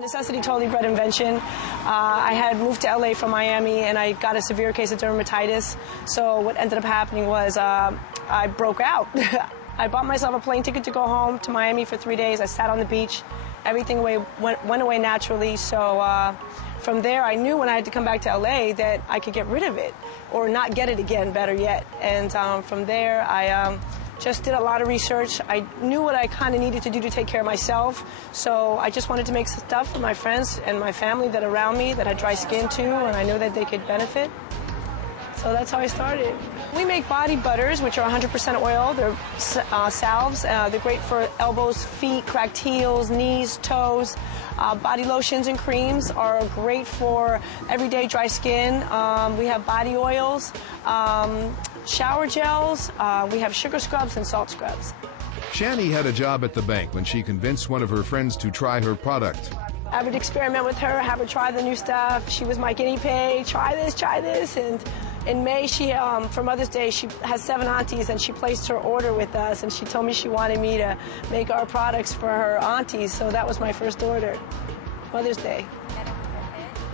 Necessity totally bred invention. I had moved to LA from Miami and I got a severe case of dermatitis. So what ended up happening was I broke out. I bought myself a plane ticket to go home to Miami for 3 days. I sat on the beach. Everything went away naturally. So from there, I knew when I had to come back to LA that I could get rid of it or not get it again, better yet. And from there, I just did a lot of research. I knew what I kind of needed to do to take care of myself. So I just wanted to make stuff for my friends and my family that are around me that had dry skin too, and I know that they could benefit. So that's how I started. We make body butters, which are 100% oil. They're salves. They're great for elbows, feet, cracked heels, knees, toes. Body lotions and creams are great for everyday dry skin. We have body oils, shower gels. We have sugar scrubs and salt scrubs. Shani had a job at the bank when she convinced one of her friends to try her product. I would experiment with her, have her try the new stuff. She was my guinea pig. Try this. And in May, she, for Mother's Day, she has 7 aunties, and she placed her order with us, and she told me she wanted me to make our products for her aunties, so that was my first order, Mother's Day.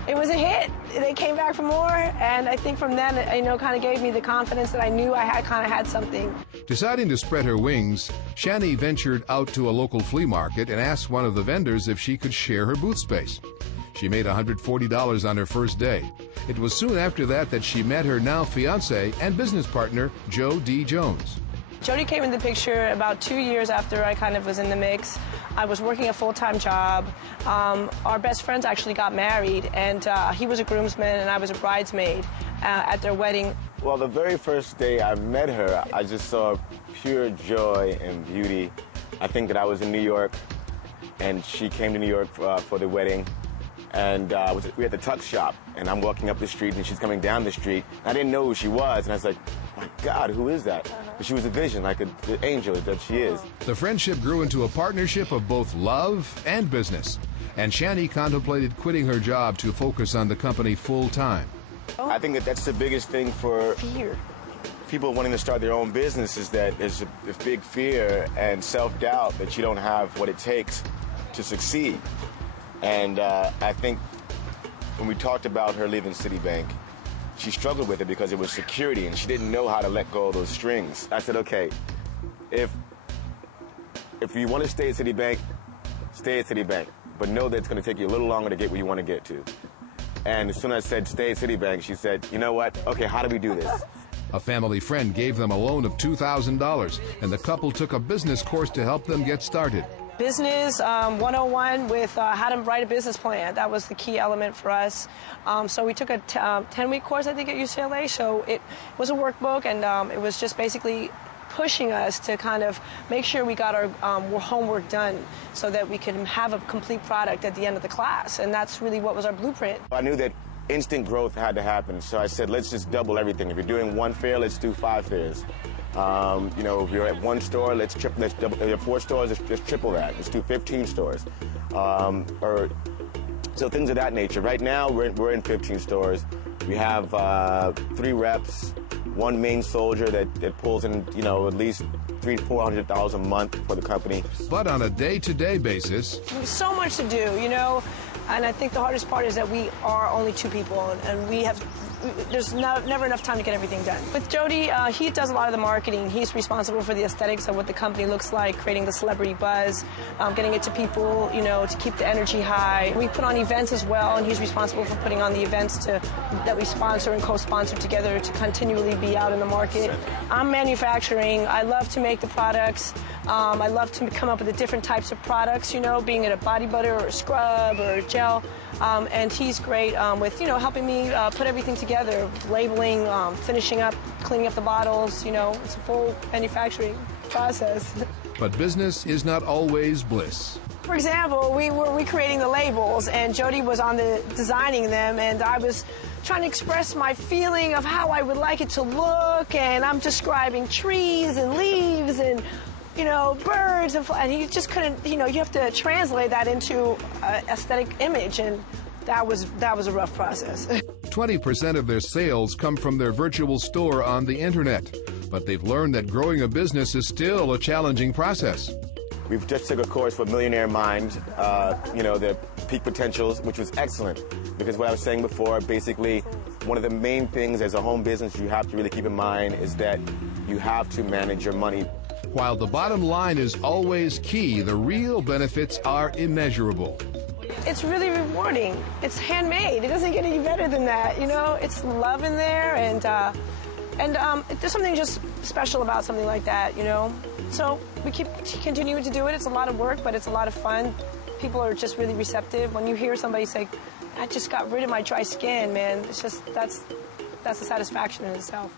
It was a hit. They came back for more, and I think from then, kind of gave me the confidence that I knew I kind of had something. Deciding to spread her wings, Shani ventured out to a local flea market and asked one of the vendors if she could share her booth space. She made $140 on her first day. It was soon after that she met her now fiance and business partner, Joe D. Jones. Jody came in the picture about 2 years after I kind of was in the mix. I was working a full-time job. Our best friends actually got married, and he was a groomsman and I was a bridesmaid at their wedding. Well, the very first day I met her, I just saw pure joy and beauty. I think that I was in New York, and she came to New York for the wedding. And we had the tuck shop, and I'm walking up the street, and she's coming down the street. I didn't know who she was, and I was like, my God, who is that? But she was a vision, like the angel that she is. The friendship grew into a partnership of both love and business, and Shani contemplated quitting her job to focus on the company full-time. I think that's the biggest thing for fear. People wanting to start their own business is that there's a big fear and self-doubt that you don't have what it takes to succeed. And I think when we talked about her leaving Citibank, she struggled with it because it was security, and she didn't know how to let go of those strings. I said, okay, if you want to stay at Citibank, stay at Citibank, but know that it's going to take you a little longer to get where you want to get to. And as soon as I said stay at Citibank, she said, you know what, okay, how do we do this? A family friend gave them a loan of $2,000, and the couple took a business course to help them get started. Business 101 with how to write a business plan. That was the key element for us. So we took a 10-week course, I think, at UCLA. So it was a workbook, and it was just basically pushing us to kind of make sure we got our homework done so that we could have a complete product at the end of the class. And that's really what was our blueprint. I knew that instant growth had to happen, so I said, let's just double everything. If you're doing 1 fair, let's do 5 fairs. If you're at 1 store, let's double. If you have 4 stores, let's triple that. Let's do 15 stores. So things of that nature. Right now, we're in 15 stores. We have 3 reps, 1 main soldier that pulls in, at least $300,000 to $400,000 a month for the company. But on a day-to-day basis, there's so much to do, and I think the hardest part is that we are only 2 people, and there's never enough time to get everything done. With Jody, he does a lot of the marketing. He's responsible for the aesthetics of what the company looks like, creating the celebrity buzz, getting it to people, to keep the energy high. We put on events as well, and he's responsible for putting on the events that we sponsor and co-sponsor together to continually be out in the market. I'm manufacturing. I love to make the products. I love to come up with the different types of products, being it a body butter or a scrub or a gel. And he's great with, helping me put everything together, labeling, finishing up, cleaning up the bottles, it's a full manufacturing process. But business is not always bliss. For example, we were recreating the labels, and Jody was on the designing them, and I was trying to express my feeling of how I would like it to look, and I'm describing trees and leaves and birds, and you just couldn't, you have to translate that into an aesthetic image, and that was a rough process. 20% of their sales come from their virtual store on the internet, but they've learned that growing a business is still a challenging process. We've just took a course for Millionaire Mind, the peak potentials, which was excellent. Because what I was saying before, basically, one of the main things as a home business you have to really keep in mind is that you have to manage your money. While the bottom line is always key, the real benefits are immeasurable. It's really rewarding. It's handmade. It doesn't get any better than that, you know? It's love in there, and there's something just special about something like that, you know? So we keep continuing to do it. It's a lot of work, but it's a lot of fun. People are just really receptive. When you hear somebody say, I just got rid of my dry skin, man, it's just, that's a satisfaction in itself.